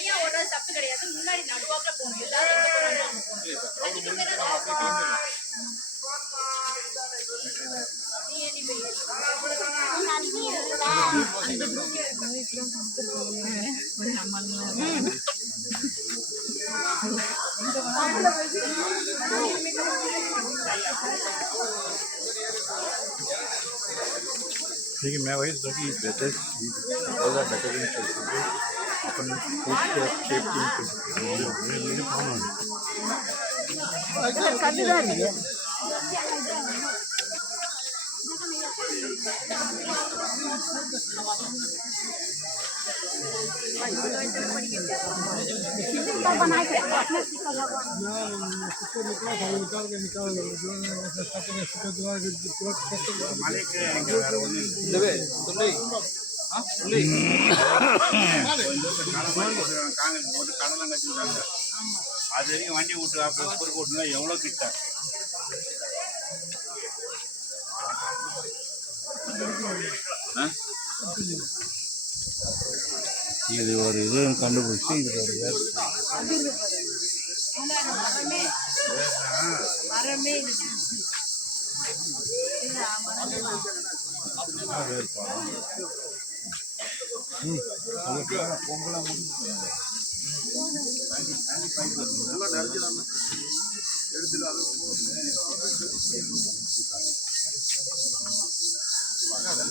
தனியா ஓடுறது தப்பு கிடையாது. முன்னாடி நடுவாக்குல போகணும். எல்லாரும் எங்க போறாங்களோ அங்க போகணும். लेकिन मैं वही सोचा कि बेहतर ज़्यादा बेटर नहीं चल सकते अपन खुद को शेप चेंज कर सकते हैं मेरे कौन है அது வரைக்கும் வண்டி விட்டு பொறுப்பு விட்டுனா எவ்வளோ கிட்ட இது ஒரு இது கண்டுபிடிச்சி இது ஒரு எடுத்துட்டு